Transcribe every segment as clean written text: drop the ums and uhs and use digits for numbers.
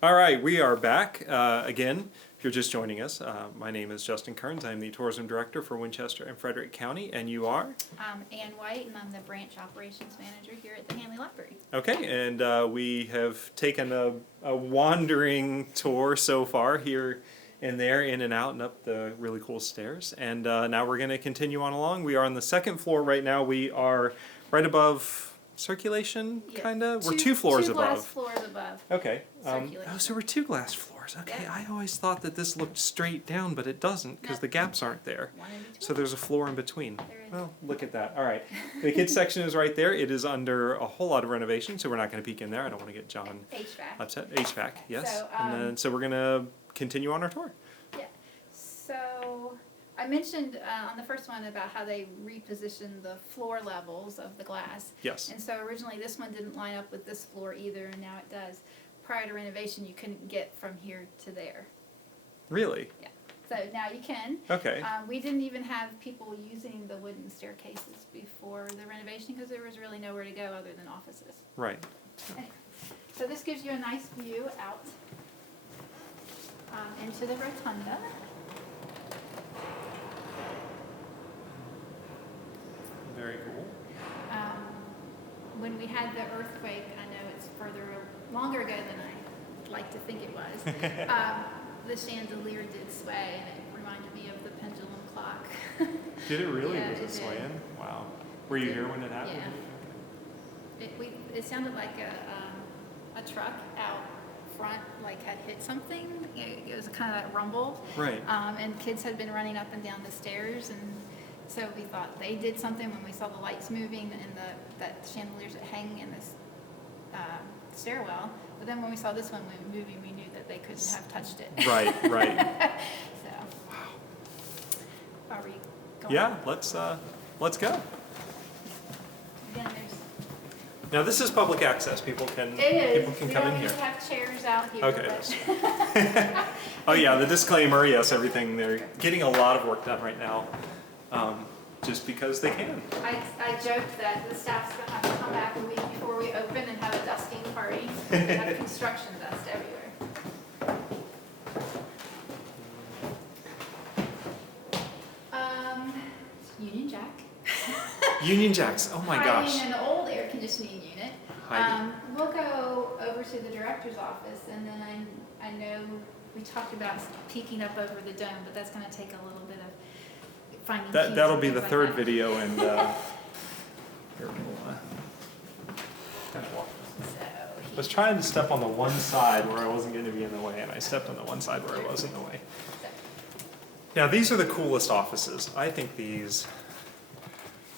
All right, we are back again. If you're just joining us, my name is Justin Kearns. I'm the Tourism Director for Winchester and Frederick County, and you are? I'm Ann White, and I'm the Branch Operations Manager here at the Handley Library. Okay, and we have taken a wandering tour so far here and there, in and out and up the really cool stairs. And now we're going to continue on along. We are on the second floor right now. We are right above circulation, Yes. kind of? We're two floors above. Two glass floors above. Okay. Circulation. So we're two glass floors. Okay, Yeah. I always thought that this looked straight down, but it doesn't because No. the gaps aren't there. One in between. So there's a floor in between. There is. Well, look at that. All right. The kids section is right there. It is under a whole lot of renovation, so we're not going to peek in there. I don't want to get John HVAC. upset. HVAC, yes. So, And then, so we're going to continue on our tour. Yeah. So I mentioned on the first one about how they repositioned the floor levels of the glass. Yes. And so originally this one didn't line up with this floor either, and now it does. Prior to renovation, you couldn't get from here to there. Really? Yeah. So now you can. Okay. We didn't even have people using the wooden staircases before the renovation because there was really nowhere to go other than offices. Right. Anyway, so this gives you a nice view out into the rotunda. Very cool. When we had the earthquake, I know it's longer ago than I like to think it was, the chandelier did sway, and it reminded me of the pendulum clock. Did it really? Yeah, Was it it did. swaying? Wow. Were you here when it happened? Yeah. It sounded like a truck out front, like had hit something. It was kind of that rumble. Right. And kids had been running up and down the stairs, and so we thought they did something when we saw the lights moving and that chandeliers that hang in this stairwell. But then when we saw this one moving, we knew that they couldn't have touched it. Right, right. So, are we going? Yeah, let's go. Again, there's. Now this is public access. People can come in We here. don't usually have chairs out here. Okay, but- Oh yeah, the disclaimer, yes, everything. They're getting a lot of work done right now, just because they can. I joked that the staff's gonna have to come back a week before we open and have a dusting party. We have construction dust everywhere. Union Jack. Union Jacks, oh my gosh. Hiding in an old air conditioning unit. Hiding. We'll go over to the director's office, and then I know we talked about peeking up over the dome, but that's gonna take a little bit of finding keys That'll and be things the like third that. video, and here we'll kind of walk. So I was trying to step on the one side where I wasn't going to be in the way, and I stepped on the one side where I was in the way. Now these are the coolest offices. I think these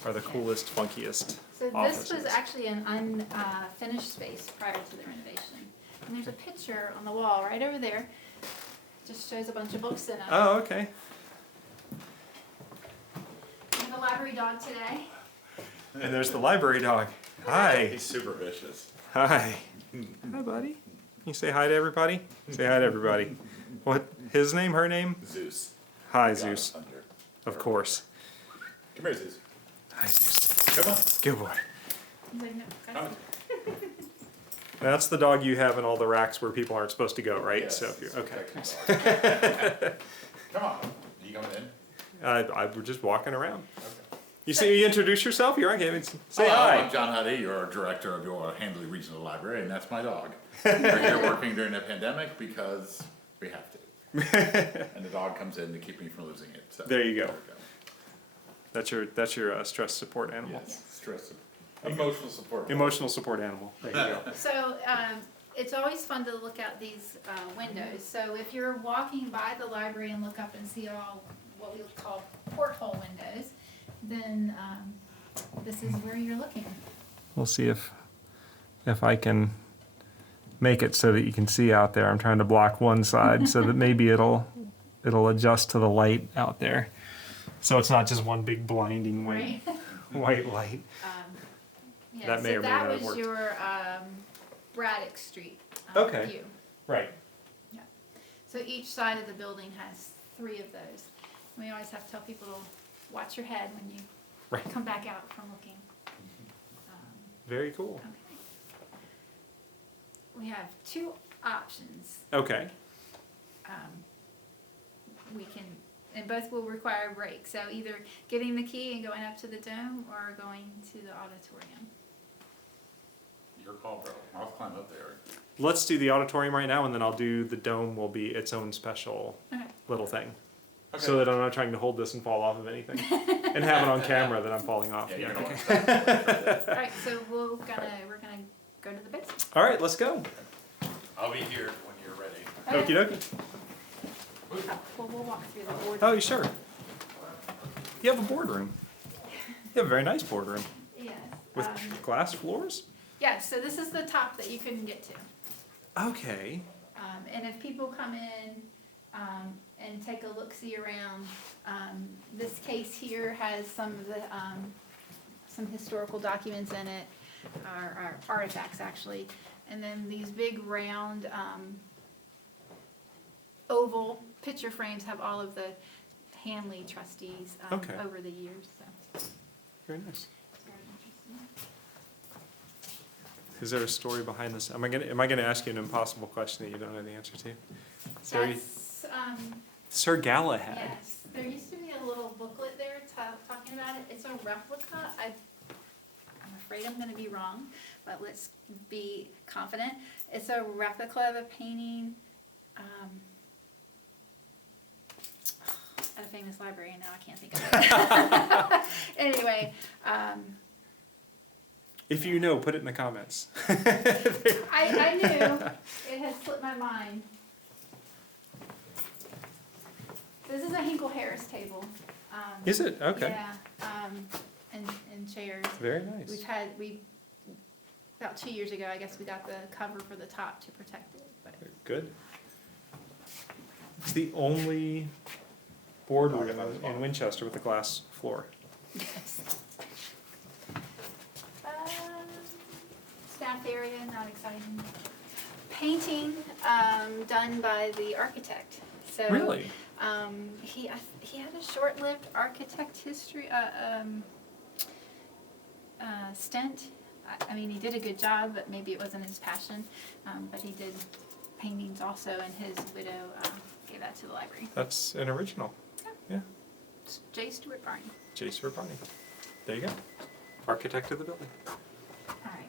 are the coolest, funkiest So offices. this was actually an unfinished space prior to the renovation. And there's a picture on the wall right over there. Just shows a bunch of books in it. Oh, okay. We have a library dog today. And there's the library dog. Hi. He's super vicious. Hi. Hi, buddy. You say hi to everybody? Say hi to everybody. What? His name? Her name? Zeus. Hi, God Zeus. of thunder. Of course. Come here, Zeus. Hi, Zeus. Come on. Good boy. He's like, no, Come on. That's the dog you have in all the racks where people aren't supposed to go, right? Yes, So if you're okay. protected dog. Come on. Are you coming in? I we're just walking around. Okay. You see, you introduce yourself. You're okay. Say Hello, hi. I'm John Huddy, your director of your Handley Regional Library, and that's my dog. We're here working during the pandemic because we have to. And the dog comes in to keep me from losing it. So There you go. we That's your stress support animal. Yes. Stress. Emotional support. Emotional support animal. There you go. So it's always fun to look out these windows. So if you're walking by the library and look up and see all what we would call porthole windows, then this is where you're looking. We'll see if I can make it so that you can see out there. I'm trying to block one side so that maybe it'll adjust to the light out there, so it's not just one big blinding white light. Yeah, That may so or may that not have was worked. your Braddock Street Okay. view. Right. Yeah. So each side of the building has 3 of those. We always have to tell people to watch your head when you Right. come back out from looking. Very cool. Okay. We have two options. Okay. We can, and both will require a break. So either getting the key and going up to the dome or going to the auditorium. Your call, bro. I'll climb up there. Let's do the auditorium right now, and then I'll do the dome. Will be its own special Okay. little thing, Okay. so that I'm not trying to hold this and fall off of anything, and have it on camera that I'm falling off. Yeah, Yeah. you're gonna Okay. want to All right, so we're gonna go to the basement. All right, let's go. I'll be here when you're ready. Okie dokie. Well, we'll walk through the board. Oh, sure. You have a boardroom. You have a very nice boardroom Yes. with glass floors. Yeah, so this is the top that you couldn't get to. Okay. And if people come in and take a look-see around, this case here has some of the, some historical documents in it, or artifacts actually. And then these big round oval picture frames have all of the Handley trustees Okay. over the years. So. Very nice. Is there a story behind this? Am I gonna ask you an impossible question that you don't know the answer to? That's, Sir Galahad. yes, there used to be a little booklet there talking about it. It's a replica. I'm afraid I'm gonna be wrong, but let's be confident. It's a replica of a painting at a famous library, and now I can't think of it. Anyway, If you know, put it in the comments. I knew, it had slipped my mind. This is a Hinkle Harris table. Is it? Okay. Yeah, and chairs. Very nice. About 2 years ago, I guess we got the cover for the top to protect it, but. Good. It's the only boardroom in Winchester with a glass floor. Yes. Staff area, not exciting. Painting, done by the architect, so. Really? He had a short-lived architect history, stint. I mean, he did a good job, but maybe it wasn't his passion. But he did paintings also, and his widow gave that to the library. That's an original. Yeah. It's J. Stewart Barney. J. Stewart Barney. There you go. Architect of the building. All right.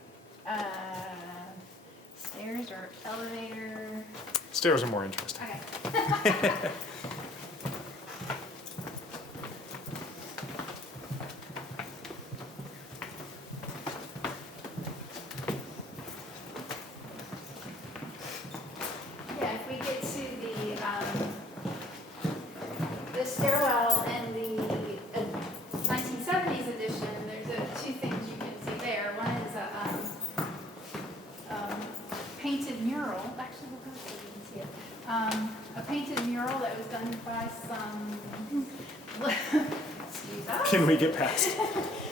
Stairs or elevator? Stairs are more interesting. Okay. Yeah, if we get to the stairwell in the 1970s edition, there's two things you can see there. One is a painted mural. Actually, we'll go so you can see it. A painted mural that was done by some. Excuse us. Can we get past?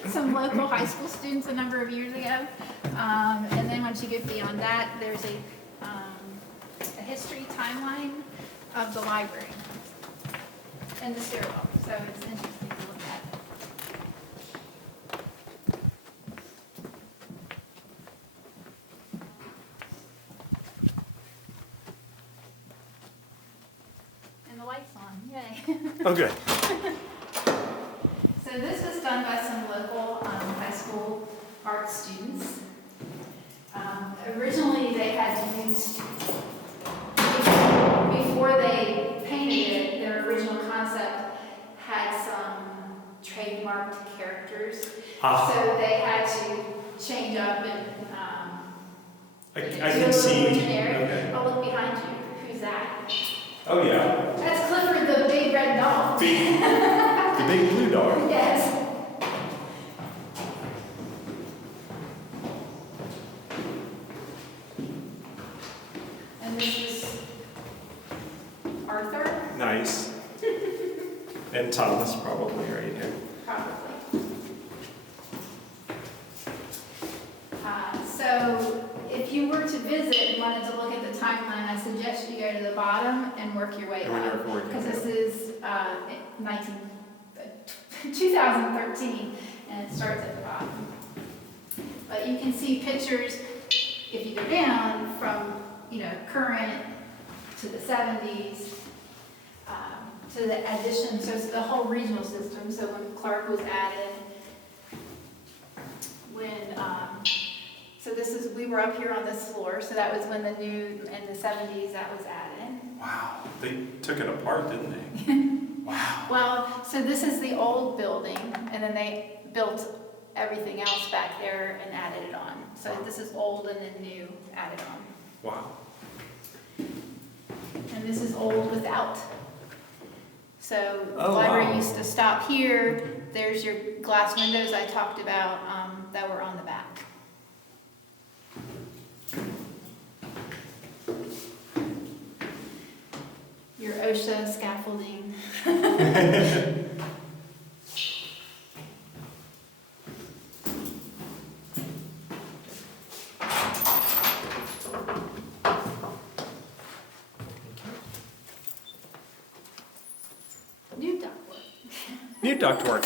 Some local high school students a number of years ago. And then once you get beyond that, there's a history timeline of the library and the stairwell. So it's interesting to look at. And the lights on, yay. Oh, good. So this was done by some local high school art students. Originally, they had used, before they painted it, their original concept had some trademarked characters. So they had to change up and I do can a little see. more generic. Okay. Oh, look behind you. Who's that? Oh, yeah. That's Clifford the big red dog. The big blue dog. Yes. And this is Arthur, Nice. And Thomas probably right here. probably. So if you were to visit and wanted to look at the timeline, I suggest you go to the bottom and work your way And when you're up. working Because your this way is 2013, and it starts at the bottom. But you can see pictures if you go down from, current to the 70s, to the addition, so it's the whole regional system, so when Clark was added, we were up here on this floor, so that was when in the 70s, that was added. Wow, they took it apart, didn't they? Wow. Well, so this is the old building, and then they built everything else back there and added it on. So this is old and then new added on. Wow. And this is old without. So the Oh, library wow. used to stop here. There's your glass windows I talked about that were on the back. Your OSHA scaffolding. New ductwork. New ductwork.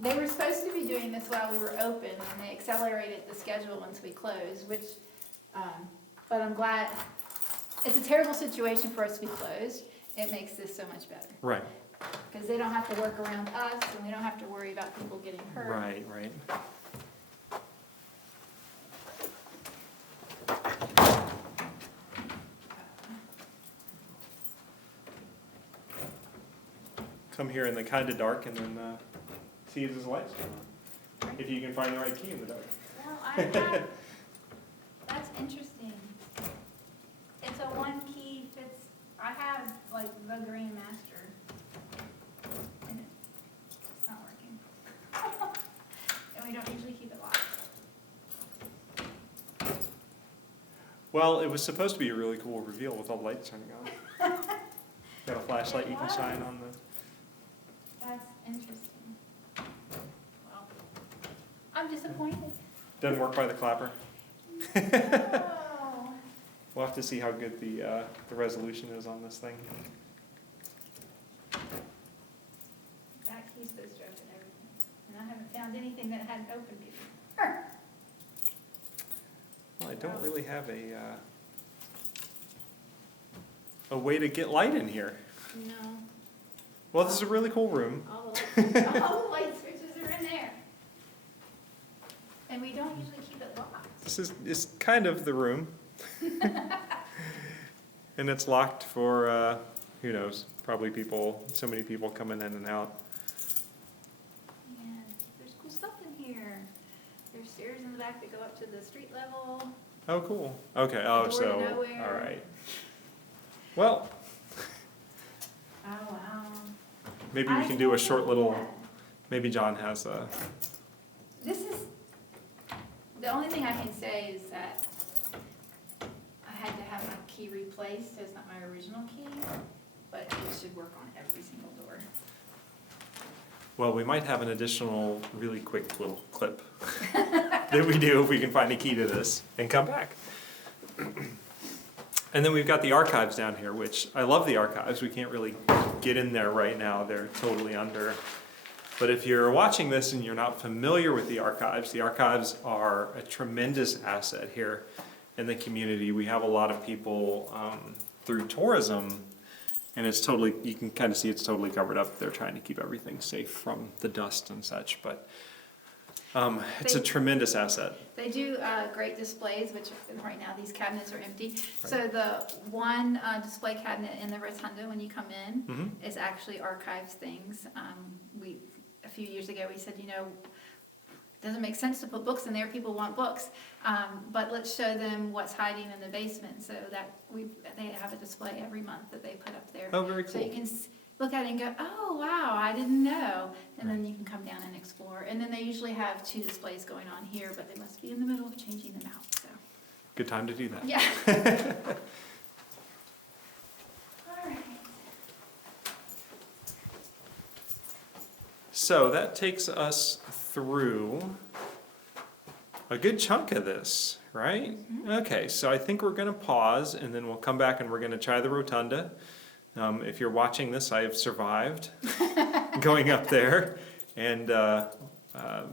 They were supposed to be doing this while we were open, and they accelerated the schedule once we closed, but I'm glad. It's a terrible situation for us to be closed. It makes this so much better. Right. Because they don't have to work around us, and we don't have to worry about people getting hurt. Right, right. Come here in the kind of dark and then see if there's lights come on. If you can find the right key in the dark. Well, I have, that's interesting. It's a one key fits, I have like the Grandmaster. And it's not working. And we don't usually keep it locked. Well, it was supposed to be a really cool reveal with all the lights turning on. Got a flashlight you can It shine was. on the... That's interesting. Well, I'm disappointed. Doesn't work by the clapper. No. We'll have to see how good the resolution is on this thing. That key's supposed to open everything. And I haven't found anything that hadn't opened before. Well, I don't really have a way to get light in here. No. Well, this is a really cool room. All the light switches are in there. And we don't usually keep it locked. This is kind of the room. And it's locked for, who knows, probably so many people coming in and out. And there's cool stuff in here. There's stairs in the back that go up to the street level. Oh, cool. Okay, Door to nowhere. all right. Well, Oh, wow. maybe we I can do a didn't short know little, that. maybe John has a, This is, the only thing I can say is that I had to have my key replaced, so it's not my original key, but it should work on every single door. well, we might have an additional really quick little clip that we do if we can find a key to this and come back. And then we've got the archives down here, which I love the archives. We can't really get in there right now. They're totally under. But if you're watching this and you're not familiar with the archives are a tremendous asset here in the community. We have a lot of people through tourism, and it's totally, you can kind of see it's totally covered up. They're trying to keep everything safe from the dust and such, but it's a tremendous asset. They do great displays, which right now these cabinets are empty. So the one display cabinet in the rotunda when you come in is actually archives things. A few years ago we said, it doesn't make sense to put books in there. People want books, but let's show them what's hiding in the basement. So that they have a display every month that they put up there. Oh, very cool. So you can look at it and go, oh wow, I didn't know. And then you can come down and explore. And then they usually have 2 displays going on here, but they must be in the middle of changing them out. So Good time to do that. yeah. All right. So that takes us through a good chunk of this, right? Okay, so I think we're gonna pause and then we'll come back and we're gonna try the rotunda. If you're watching this, I have survived going up there and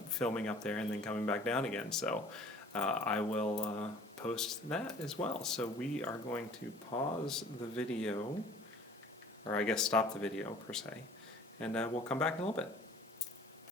filming up there and then coming back down again. So I will post that as well. So we are going to pause the video, or I guess stop the video per se, and we'll come back in a little bit.